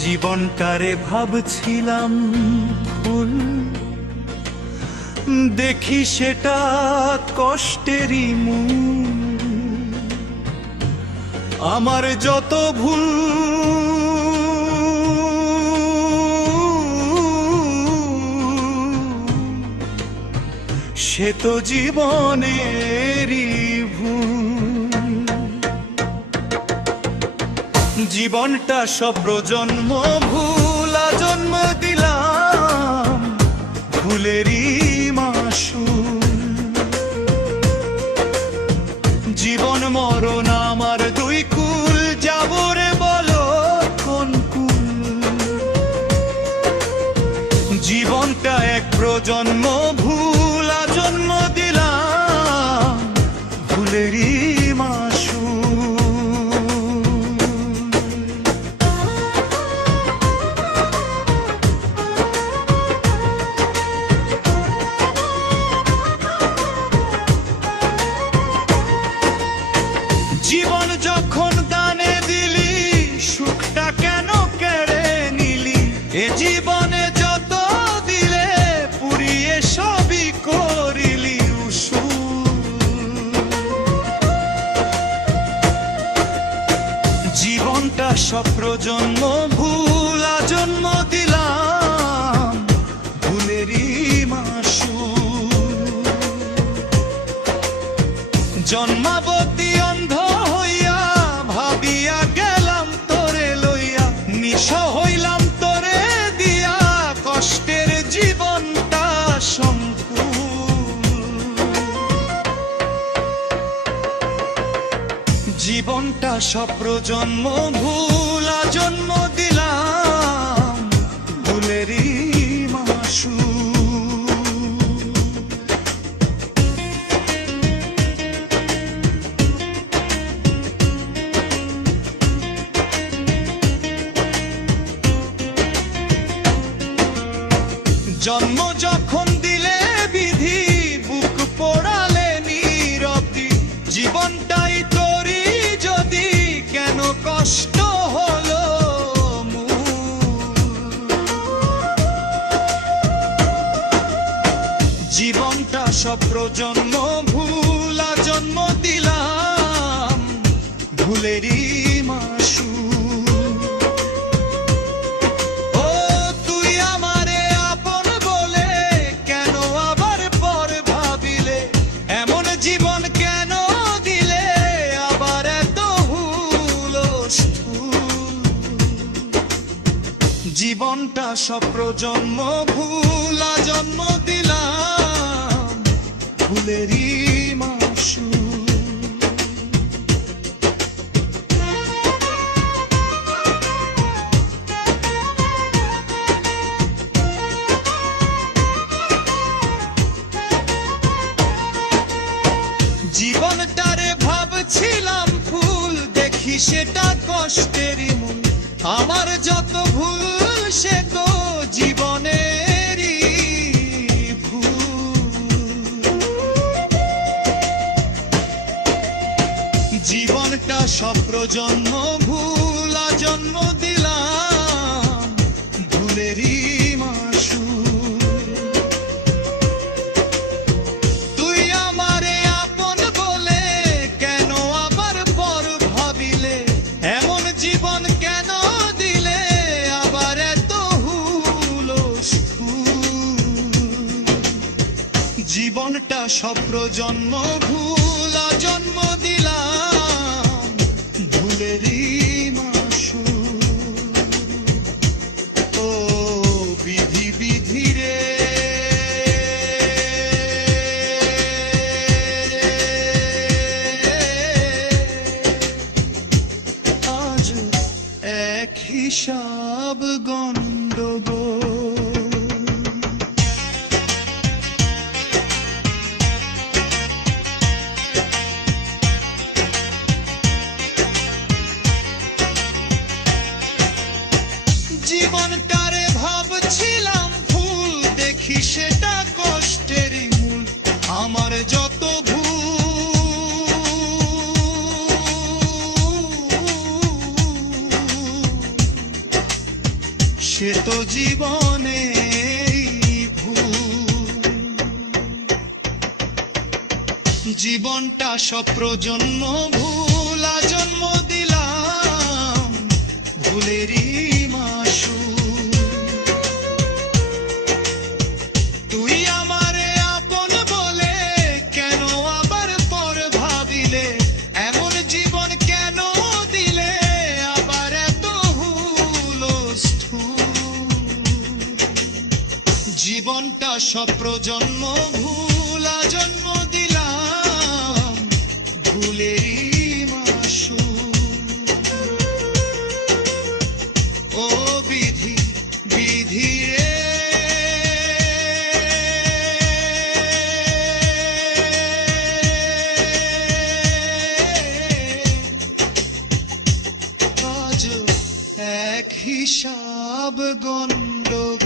জীবনটারে ভাবছিলাম ফুল, দেখি সেটা কষ্টেরই মূল। আমার যত ভুল সে তো জীবনেরই ভুল। জীবনটা সব প্রজন্ম ভুলা জন্ম দিলাম ভুলেরই মাসুল। জীবন মরণ আমার দুই কুল, যাবো রে বলো কোন কুল। জীবনটা এক প্রজন্ম ভুলা জন্ম দিলাম ভুলেরই জীবন যখন দানে দিলি, সুখটা কেন কেড়ে নিলি? এ জীবনে যত দিলে পুড়িয়ে সবই করিলি উসুল। জীবনটা সব প্রজন্ম ভুলা জন্ম দিলাম ভুলেরই মাসুল। জন্মাবতী অন্ধ হইয়া ভাবিয়া গেলাম তোরে লইয়া, নিঃস হইলাম তোরে দিয়া কষ্টের জীবনটা সংকুল। জীবনটা সব প্রজন্ম ভুলা জন্ম দিলাম ভুলেরই মাসুল। জন্ম যখন দিলে বিধি, বুক পোড়ালে নীরবদি। জীবনটাই তোরি যদি কেন কষ্ট হলো মূল। জীবনটা সব প্রজন্ম ভুলা জন্ম দিলাম ভুলেরই মাসুল। জীবন কেন দিলে আবার এত হুলস্থুল? জীবনটা সব প্রজন্ম ভুলা জন্ম দিলাম ভুলেরই মাসুল। জীবনটারে ভাবছিলাম ফুল, দেখি সেটা কষ্টেরই মূল। আমার যত ভুল সে তো জীবনেরই ভুল। জীবনটা সব প্রজন্ম ভুলা জন্ম দিলাম ভুলেরই জীবন কেন দিলে আবার এত হুলস্থুল? জীবনটা সব প্রজন্ম ভুলা জন্ম দিলাম ভুলেরই মাসুল। ও বিধি বিধি রে, এক হিসাব গন্ডগোল। জীবনটারে ভাবছিলাম ফুল, দেখি সেটা কষ্টেরই মূল। আমার যত ভুল সে তো জীবনে ভুল। জীবনটা সব প্রজন্ম ভুল, জন্ম দিলাম ভুলেরই মাসুল। তুই আমারে আপন বলে কেন আবার পর ভাবিলে, এমন জীবন কেন দিলে আবার এত হুলস্থুল। জীবনটা সব প্রজন্ম ভুল, জন্ম দিলাম ভুলেরই মাসুল। ও বিধি বিধি রে, আজ এক হিসাব গন্ডগোল।